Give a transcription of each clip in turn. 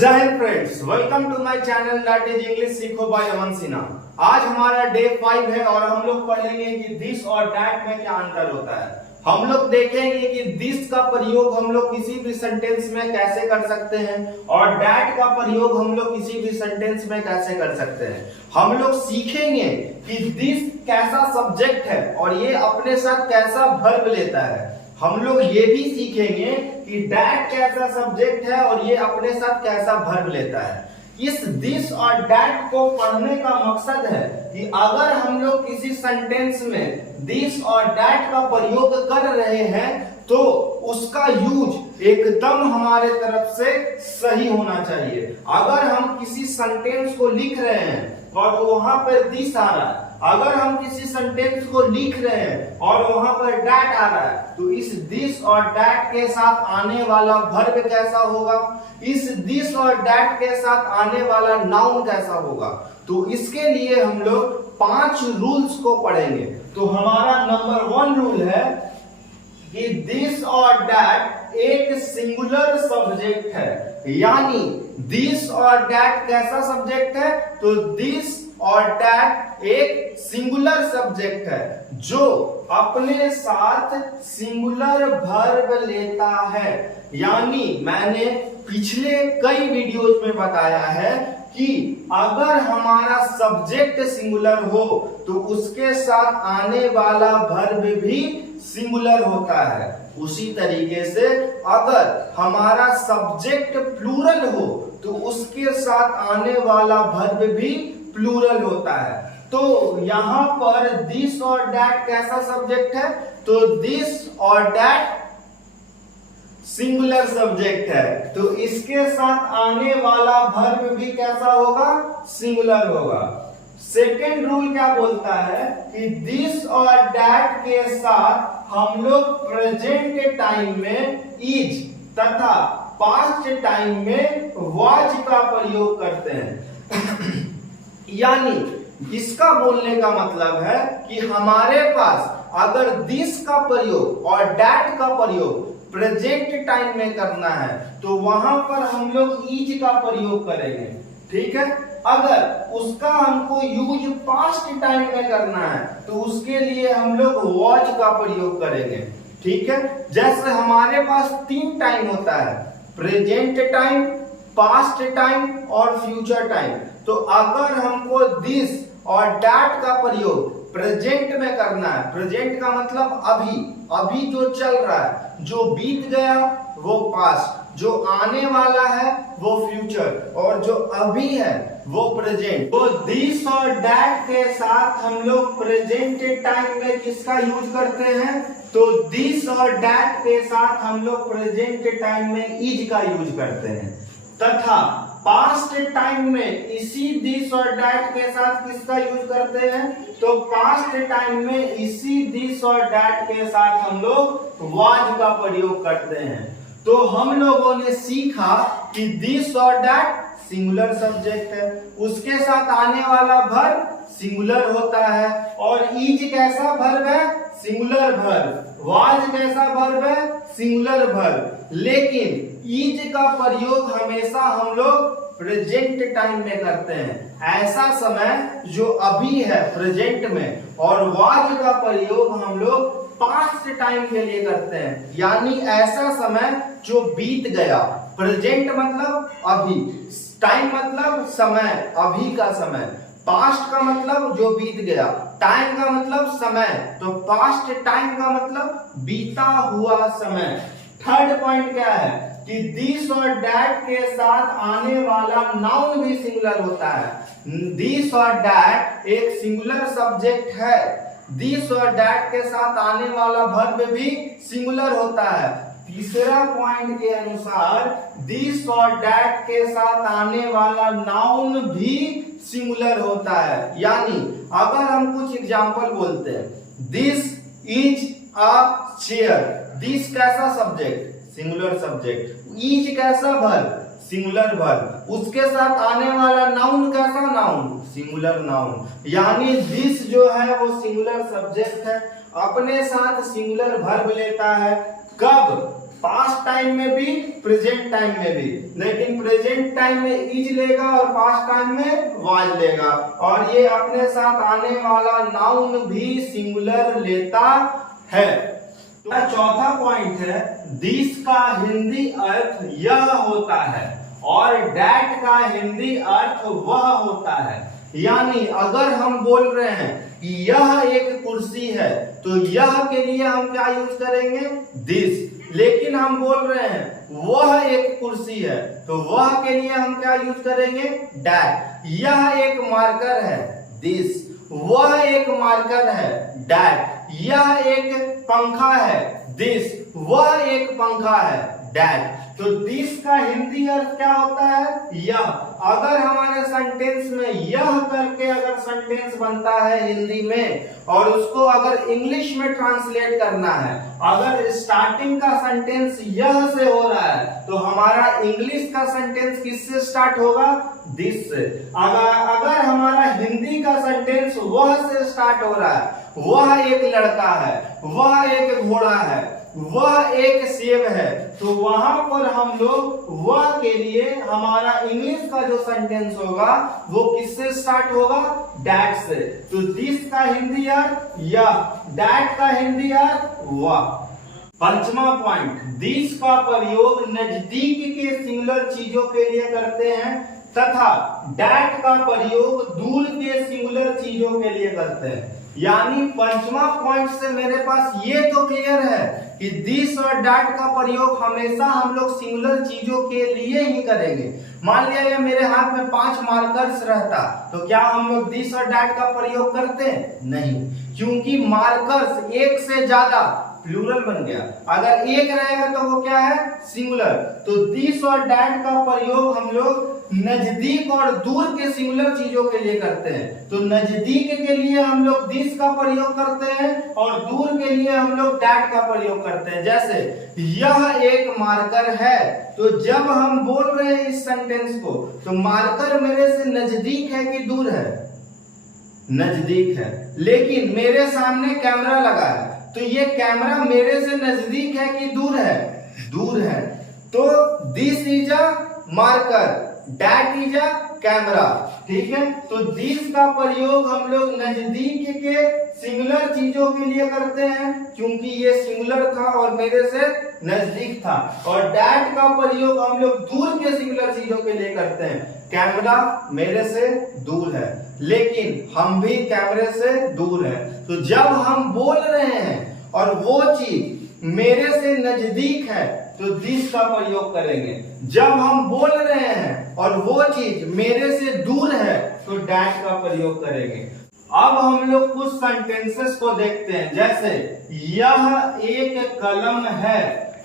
जय Hind friends, welcome to my channel that is English सीखो by Aman Sinha. आज हमारा डे 5 है और हम लोग पढ़ेंगे कि दिस और दैट में क्या अंतर होता है। हम लोग देखेंगे कि दिस का प्रयोग हम लोग किसी भी सेंटेंस में कैसे कर सकते हैं और दैट का प्रयोग हम लोग किसी भी सेंटेंस में कैसे कर सकते हैं। हम लोग सीखेंगे कि दिस कैसा सब्जेक्ट है और ये अपने साथ कैसा वर्ब लेता है। हम लोग ये भी सीखेंगे कि दैट कैसा सब्जेक्ट है और ये अपने साथ कैसा वर्ब लेता है। इस दिस और दैट को पढ़ने का मकसद है कि अगर हम लोग किसी सेंटेंस में दिस और दैट का प्रयोग कर रहे हैं तो उसका यूज एकदम हमारे तरफ से सही होना चाहिए। अगर हम किसी सेंटेंस को लिख रहे हैं और वहां पर दिस आ रहा है, अगर हम किसी सेंटेंस को लिख रहे हैं और वहां पर दैट आ रहा है, तो इस दिस और दैट के साथ आने वाला वर्ब कैसा होगा, इस दिस और दैट के साथ आने वाला नाउन कैसा होगा। तो इसके लिए हम लोग 5 रूल्स को पढ़ेंगे। तो हमारा नंबर 1 रूल है कि दिस और दैट एक सिंगुलर सब्जेक्ट है, यानी दिस और दैट कैसा सब्जेक्ट है, तो दिस और दैट एक सिंगुलर सब्जेक्ट है जो अपने साथ सिंगुलर वर्ब लेता है। यानी मैंने पिछले कई वीडियोज में बताया है कि अगर हमारा सब्जेक्ट सिंगुलर हो तो उसके साथ आने वाला वर्ब भी सिंगुलर होता है। उसी तरीके से अगर हमारा सब्जेक्ट प्लूरल हो तो उसके साथ आने वाला वर्ब भी प्लूरल होता है। तो यहां पर दिस और दैट कैसा सब्जेक्ट है, तो दिस और दैट सिंगुलर सब्जेक्ट है, तो इसके साथ आने वाला वर्ब भी कैसा होगा, सिंगुलर होगा। सेकेंड रूल क्या बोलता है कि दिस और दैट के साथ हम लोग प्रेजेंट टाइम में इज तथा पास्ट टाइम में वाज का प्रयोग करते हैं। यानी इसका बोलने का मतलब है कि हमारे पास अगर दिस का प्रयोग और दैट का प्रयोग प्रेजेंट टाइम में करना है तो वहां पर हम लोग इज का प्रयोग करेंगे, ठीक है। अगर उसका हमको यूज पास्ट टाइम में करना है तो उसके लिए हम लोग वाज का प्रयोग करेंगे, ठीक है। जैसे हमारे पास 3 टाइम होता है, प्रेजेंट टाइम, पास्ट टाइम और फ्यूचर टाइम। तो अगर हमको दिस और दैट का प्रयोग प्रेजेंट में करना है, प्रेजेंट का मतलब अभी, अभी जो चल रहा है, जो बीत गया वो पास्ट, जो आने वाला है वो फ्यूचर और जो अभी है वो प्रेजेंट। तो दिस और दैट के साथ हम लोग प्रेजेंट टाइम में किसका यूज करते हैं, तो दिस और दैट के साथ हम लोग प्रेजेंट टाइम में इज का यूज करते हैं। तथा पास्ट टाइम में इसी दिस और दैट के साथ किसका यूज करते हैं, तो पास्ट टाइम में इसी दिस और दैट के साथ हम लोग वाज का प्रयोग करते हैं। तो हम लोगों ने सीखा कि दिस और दैट सिंगुलर सब्जेक्ट है, उसके साथ आने वाला वर्ब सिंगुलर होता है, और इज कैसा वर्ब है, सिंगुलर वर्ब। वाज कैसा वर्ब है, सिंगुलर वर्ब। लेकिन इज का प्रयोग हमेशा हम लोग प्रेजेंट टाइम में करते हैं, ऐसा समय जो अभी है प्रेजेंट में, और वाज का प्रयोग हम लोग पास्ट टाइम के लिए करते हैं, यानी ऐसा समय जो बीत गया। प्रेजेंट मतलब अभी, टाइम मतलब समय, अभी का समय। पास्ट का मतलब जो बीत गया, टाइम का मतलब समय, तो पास्ट टाइम का मतलब बीता हुआ समय। थर्ड पॉइंट क्या है कि दिस और दैट के साथ आने वाला नाउन भी सिंगुलर होता है। दिस और दैट एक सिंगुलर सब्जेक्ट है, दिस और दैट के साथ आने वाला वर्ब भी सिंगुलर होता है। तीसरा पॉइंट के अनुसार दिस और दैट के साथ आने वाला नाउन भी सिंगुलर होता है। यानी अगर हम कुछ एग्जांपल बोलते हैं, this is a chair, this कैसा सब्जेक्ट, सिंगुलर सब्जेक्ट, इज कैसा वर्ब, सिंगुलर वर्ब, उसके साथ आने वाला नाउन कैसा नाउन, सिंगुलर नाउन। यानी दिस जो है वो सिंगुलर सब्जेक्ट है, अपने साथ सिंगुलर वर्ब लेता है। कब, पास्ट टाइम में भी प्रेजेंट टाइम में भी, लेकिन प्रेजेंट टाइम में इज लेगा और पास्ट टाइम में वाज लेगा। और ये अपने साथ आने वाला नाउन भी सिंगुलर लेता है। तो चौथा पॉइंट है, दिस का हिंदी अर्थ यह होता है और डैट का हिंदी अर्थ वह होता है। यानी अगर हम बोल रहे हैं कि यह एक कुर्सी है तो यह के लिए हम क्या यूज करेंगे, दिस। लेकिन हम बोल रहे हैं वह एक कुर्सी है तो वह के लिए हम क्या यूज करेंगे, डैट। यह एक मार्कर है, दिस। वह एक मार्कर है, डैट। यह एक पंखा है, दिस। वह एक पंखा है, डैट। तो दिस का हिंदी अर्थ क्या होता है, यह। अगर हमारे सेंटेंस में यह करके अगर सेंटेंस बनता है हिंदी में और उसको अगर इंग्लिश में ट्रांसलेट करना है, अगर स्टार्टिंग का सेंटेंस यह से हो रहा है तो हमारा इंग्लिश का सेंटेंस किससे स्टार्ट होगा, दिस से। अगर हमारा हिंदी का सेंटेंस वह से स्टार्ट हो रहा है, वह एक लड़का है, वह एक घोड़ा है, वह एक सेब है, तो वहां पर हम लोग वह के लिए हमारा इंग्लिश का जो सेंटेंस होगा वो किससे स्टार्ट होगा, डैट से। तो दिस का हिंदी अर्थ यह, डैट का हिंदी अर्थ वह। पंचवा पॉइंट, दिस का प्रयोग नजदीक के सिंगुलर चीजों के लिए करते हैं तथा डैट का प्रयोग दूर के सिंगुलर चीजों के लिए करते हैं। यानी पंचवा पॉइंट से मेरे पास ये तो क्लियर है कि दिस और डैट का प्रयोग हमेशा हम लोग सिंगुलर चीजों के लिए ही करेंगे। मान लिया ये मेरे हाथ में 5 मार्कर्स रहता तो क्या हम लोग दिस और डैट का प्रयोग करते, नहीं, क्योंकि मार्कर्स एक से ज्यादा प्लूरल बन गया। अगर एक रहेगा तो वो क्या है, सिंगुलर। तो दिस और डैट का प्रयोग हम लोग नजदीक और दूर के सिंगुलर चीजों के लिए करते हैं। तो नजदीक के लिए हम लोग दिस का प्रयोग करते हैं और दूर के लिए हम लोग डैट का प्रयोग करते हैं। जैसे यह एक मार्कर है, तो जब हम बोल रहे हैं इस सेंटेंस को तो मार्कर मेरे से नजदीक है कि दूर है, नजदीक है। लेकिन मेरे सामने कैमरा लगा है तो ये कैमरा मेरे से नजदीक है कि दूर है, दूर है। तो this is a marker, that is a camera, ठीक है। तो दिस का प्रयोग हम लोग नजदीक के सिंगुलर चीजों के लिए करते हैं क्योंकि ये सिंगुलर था और मेरे से नजदीक था। और डैट का प्रयोग हम लोग दूर के सिंगुलर चीजों के लिए करते हैं। कैमरा मेरे से दूर है लेकिन हम भी कैमरे से दूर हैं। तो जब हम बोल रहे हैं और वो चीज मेरे से नजदीक है तो दिस का प्रयोग करेंगे। जब हम बोल रहे हैं और वो चीज मेरे से दूर है तो डैट का प्रयोग करेंगे। अब हम लोग कुछ सेंटेंसेस को देखते हैं। जैसे यह एक कलम है,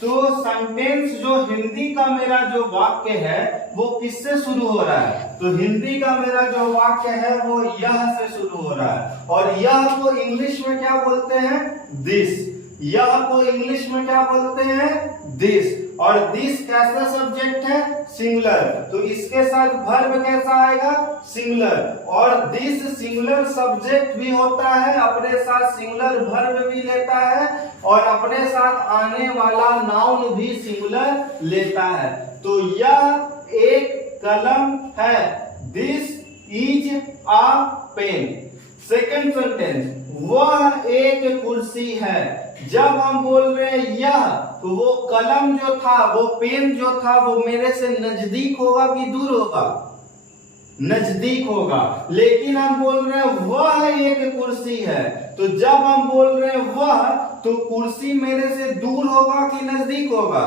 तो सेंटेंस जो हिंदी का मेरा जो वाक्य है वो किससे शुरू हो रहा है, तो हिंदी का मेरा जो वाक्य है वो यह से शुरू हो रहा है। और यह को इंग्लिश में क्या बोलते हैं, दिस। यह को इंग्लिश में क्या बोलते हैं, दिस। और दिस कैसा सब्जेक्ट है, सिंगुलर। तो इसके साथ वर्ब कैसा आएगा, सिंगुलर। और दिस सिंगुलर सब्जेक्ट भी होता है, अपने साथ सिंगुलर वर्ब भी लेता है और अपने साथ आने वाला नाउन भी सिंगुलर लेता है। तो यह एक कलम है, this is a pen. Second sentence, वह एक कुर्सी है। जब हम बोल रहे हैं यह, तो वो कलम जो था, वो पेन जो था, वो मेरे से नजदीक होगा कि दूर होगा, नजदीक होगा। लेकिन हम बोल रहे हैं वह एक कुर्सी है, तो जब हम बोल रहे हैं वह, तो कुर्सी मेरे से दूर होगा कि नजदीक होगा,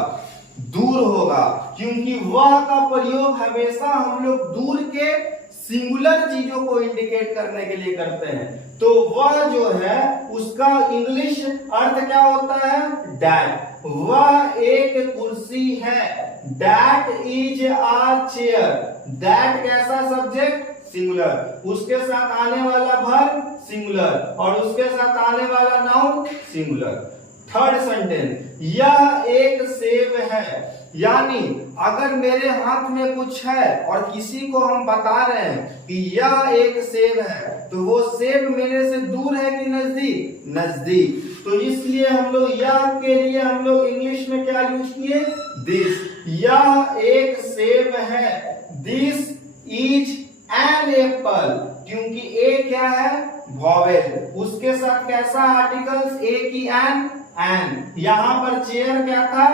दूर होगा। क्योंकि वह का प्रयोग हमेशा हम लोग दूर के सिंगुलर चीजों को इंडिकेट करने के लिए करते हैं। तो वह जो है उसका इंग्लिश अर्थ क्या होता है, डैट। वह एक कुर्सी है, that is a chair. That कैसा सब्जेक्ट, सिंगुलर। उसके साथ आने वाला वर्ब सिंगुलर और उसके साथ आने वाला नाउन सिंगुलर। थर्ड सेंटेंस, यह एक सेब है। यानी अगर मेरे हाथ में कुछ है और किसी को हम बता रहे हैं कि यह एक सेब है, तो वो सेब मेरे से दूर है कि नजदीक, नजदीक। तो इसलिए हम लोग यह के लिए हम लोग इंग्लिश में क्या यूज दिस, यह एक सेब है। दिस इज एन एप्पल, क्योंकि ए क्या है, वॉवेल, उसके साथ कैसा आर्टिकल्स, ए की एन। यहां पर चेयर क्या था,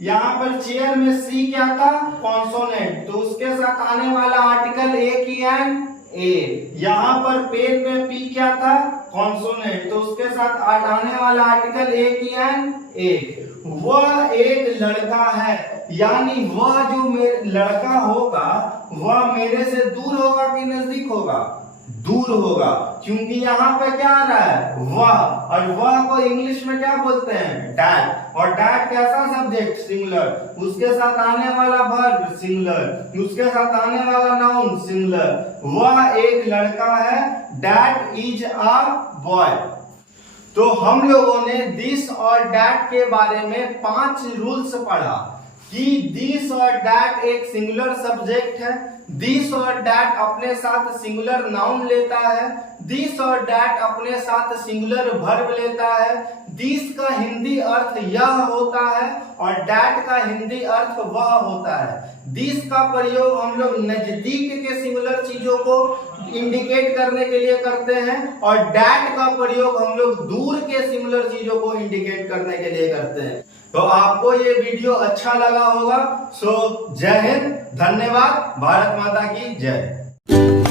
यहां पर चेयर में सी क्या था, कॉन्सोनेंट, तो उसके साथ आने वाला आर्टिकल ए की एन, ए। यहां पर पेन में पी क्या था, कॉन्सोनेंट, तो उसके साथ आने वाला आर्टिकल ए की एन, ए। वह एक लड़का है, यानी वह जो लड़का होगा वह मेरे से दूर होगा कि नजदीक होगा, दूर होगा, क्योंकि यहाँ पे क्या आ रहा है, वह, और वह को इंग्लिश में क्या बोलते हैं, डैट, और डैट कैसा सब्जेक्ट, सिंगुलर, उसके साथ आने वाला वर्ब सिंगुलर, उसके साथ आने वाला नाउन सिंगुलर। वह एक लड़का है, डैट इज अ बॉय। तो हम लोगों ने दिस और डैट के बारे में 5 रूल्स पढ़ा कि दिस और डैट एक सिंगुलर सब्जेक्ट है, दिस और डैट अपने साथ सिंगुलर नाउन लेता है, दिस और डैट अपने साथ सिंगुलर वर्ब लेता है, दिस का हिंदी अर्थ यह होता है और डैट का हिंदी अर्थ वह होता है। दिस का प्रयोग हम लोग नजदीक के सिंगुलर चीजों को इंडिकेट करने के लिए करते हैं और डैट का प्रयोग हम लोग दूर के सिंगुलर चीजों को इंडिकेट करने के लिए करते हैं। तो आपको ये वीडियो अच्छा लगा होगा। सो जय हिंद, धन्यवाद, भारत माता की जय।